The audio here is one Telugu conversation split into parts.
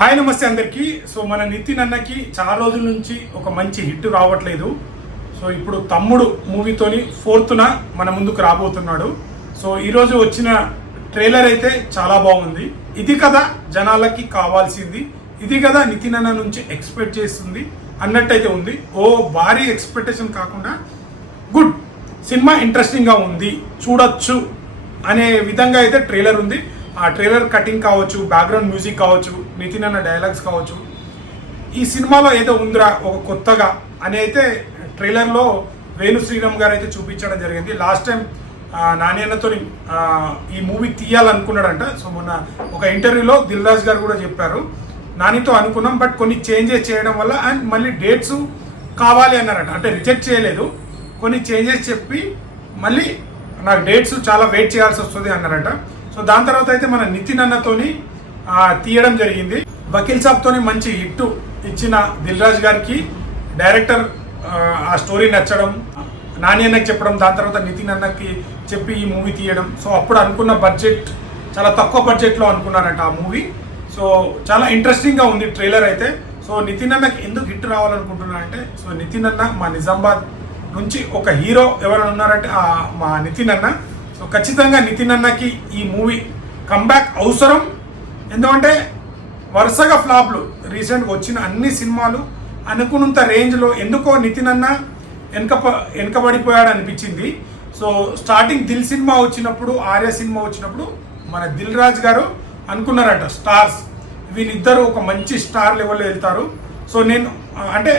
హాయ్ నమస్తే అందరికీ. సో మన నితిన్ అన్నకి చాలా రోజుల నుంచి ఒక మంచి హిట్ రావట్లేదు. సో ఇప్పుడు తమ్ముడు మూవీతోని ఫోర్త్న మన ముందుకు రాబోతున్నాడు. సో ఈరోజు వచ్చిన ట్రైలర్ అయితే చాలా బాగుంది. ఇది కదా జనాలకి కావాల్సింది, ఇది కదా నితిన్ అన్న నుంచి ఎక్స్పెక్ట్ చేస్తుంది అన్నట్టయితే ఉంది. భారీ ఎక్స్పెక్టేషన్ కాకుండా గుడ్ సినిమా ఇంట్రెస్టింగ్గా ఉంది, చూడొచ్చు అనే విధంగా అయితే ట్రైలర్ ఉంది. ఆ ట్రైలర్ కటింగ్ కావచ్చు, బ్యాక్గ్రౌండ్ మ్యూజిక్ కావచ్చు, నితిన్ అన్న డైలాగ్స్ కావచ్చు, ఈ సినిమాలో ఏదో ఉందిరా ఒక కొత్తగా అని అయితే ట్రైలర్లో వేణు శ్రీరామ్ గారు అయితే చూపించడం జరిగింది. లాస్ట్ టైం నాని అన్నతో ఈ మూవీ తీయాలనుకున్నాడంట. సో మొన్న ఒక ఇంటర్వ్యూలో దిల్ రాజు గారు కూడా చెప్పారు, నానితో అనుకున్నాం బట్ కొన్ని చేంజెస్ చేయడం వల్ల అండ్ మళ్ళీ డేట్స్ కావాలి అన్నారంట. అంటే రిజెక్ట్ చేయలేదు, కొన్ని చేంజెస్ చెప్పి మళ్ళీ నాకు డేట్స్ చాలా వెయిట్ చేయాల్సి వస్తుంది అన్నారంట. సో దాని తర్వాత అయితే మన నితిన్ అన్నతోని తీయడం జరిగింది. వకీల్ సాబ్తోని మంచి హిట్ ఇచ్చిన దిల్ రాజు గారికి డైరెక్టర్ ఆ స్టోరీ నచ్చడం, నాని అన్నకి చెప్పడం, దాని తర్వాత నితిన్ అన్నకి చెప్పి ఈ మూవీ తీయడం. సో అప్పుడు అనుకున్న బడ్జెట్ చాలా తక్కువ బడ్జెట్లో అనుకున్నారంట ఆ మూవీ. సో చాలా ఇంట్రెస్టింగ్గా ఉంది ట్రైలర్ అయితే. సో నితిన్ అన్నకి ఎందుకు హిట్ రావాలనుకుంటున్నా అంటే, సో నితిన్ అన్న మా నిజామాబాద్ నుంచి ఒక హీరో ఎవరైనా ఉన్నారంటే మా నితిన్ అన్న. సో ఖచ్చితంగా నితిన్ అన్నకి ఈ మూవీ కంబ్యాక్ అవసరం. ఎందుకంటే వరుసగా ఫ్లాప్లు రీసెంట్గా వచ్చిన అన్ని సినిమాలు అనుకున్నంత రేంజ్లో ఎందుకో నితిన్ అన్న వెనకబడిపోయాడు అనిపించింది. సో స్టార్టింగ్ దిల్ సినిమా వచ్చినప్పుడు, ఆర్య సినిమా వచ్చినప్పుడు మన దిల్ రాజు గారు అనుకున్నారట స్టార్స్ వీళ్ళిద్దరూ ఒక మంచి స్టార్ లెవెల్లో వెళ్తారు. సో నేను అంటే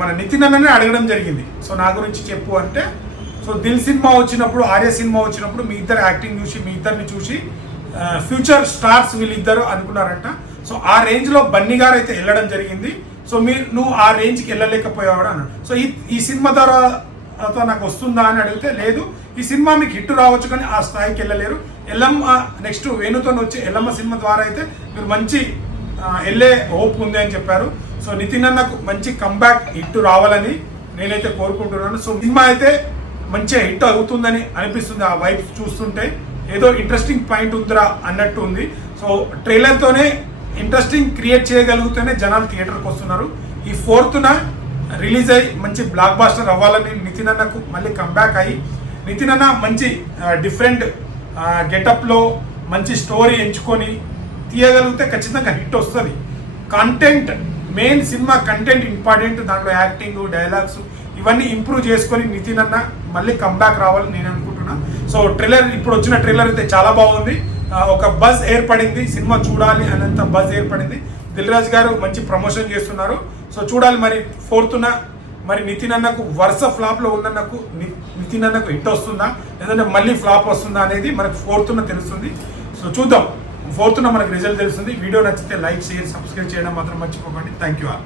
మన నితిన్ అన్ననే అడగడం జరిగింది, సో నా గురించి చెప్పు అంటే. సో దిల్ సినిమా వచ్చినప్పుడు, ఆర్య సినిమా వచ్చినప్పుడు మీ ఇద్దరు యాక్టింగ్ చూసి, మీ ఇద్దరిని చూసి ఫ్యూచర్ స్టార్స్ వీళ్ళిద్దరు అనుకున్నారంట. సో ఆ రేంజ్లో బన్నీ గారు అయితే వెళ్ళడం జరిగింది. సో నువ్వు ఆ రేంజ్కి వెళ్ళలేకపోయావాడు అన్నాడు. సో ఈ సినిమా తర్వాత నాకు వస్తుందా అని అడిగితే, లేదు ఈ సినిమా మీకు హిట్ రావచ్చు కానీ ఆ స్థాయికి వెళ్ళలేరు. ఎల్లమ్మ నెక్స్ట్ వేణుతో వచ్చే ఎల్లమ్మ సినిమా ద్వారా అయితే మీరు మంచి వెళ్ళే హోప్ ఉంది అని చెప్పారు. సో నితిన్ అన్నకు మంచి కంబ్యాక్ హిట్ రావాలని నేనైతే కోరుకుంటున్నాను. సో సినిమా అయితే మంచిగా హిట్ అవుతుందని అనిపిస్తుంది. ఆ వైబ్స్ చూస్తుంటే ఏదో ఇంట్రెస్టింగ్ పాయింట్ ఉందిరా అన్నట్టు ఉంది. సో ట్రైలర్తోనే ఇంట్రెస్టింగ్ క్రియేట్ చేయగలిగితేనే జనాలు థియేటర్కి వస్తున్నారు. ఈ 4th రిలీజ్ అయ్యి మంచి బ్లాక్ బాస్టర్ అవ్వాలని నితిన్ అన్నకు మళ్ళీ కంబ్యాక్ అయ్యి, నితిన్ అన్న మంచి డిఫరెంట్ గెటప్లో మంచి స్టోరీ ఎంచుకొని తీయగలిగితే ఖచ్చితంగా హిట్ వస్తుంది. Content main, cinema content important. దాంట్లో యాక్టింగ్, డైలాగ్స్ ఇవన్నీ ఇంప్రూవ్ చేసుకొని నితిన్ అన్న మళ్ళీ కంబ్యాక్ రావాలని నేను అనుకుంటున్నా. సో ట్రైలర్, ఇప్పుడు వచ్చిన ట్రైలర్ అయితే చాలా బాగుంది. ఒక బజ్ ఏర్పడింది, సినిమా చూడాలి అనంత బజ్ ఏర్పడింది. దిల్ రాజు గారు మంచి ప్రమోషన్ చేస్తున్నారు. సో చూడాలి మరి 4th మరి నితిన్ అన్నకు వరుస ఫ్లాప్లో ఉన్నకు నితిన్ అన్నకు హిట్ వస్తుందా లేదంటే మళ్ళీ ఫ్లాప్ వస్తుందా అనేది మనకు 4th తెలుస్తుంది. సో చూద్దాం, 4th మనకు రిజల్ట్ తెలుస్తుంది. వీడియో నచ్చితే లైక్, షేర్, సబ్స్క్రైబ్ చేయడం మాత్రం మర్చిపోకండి. Thank you all.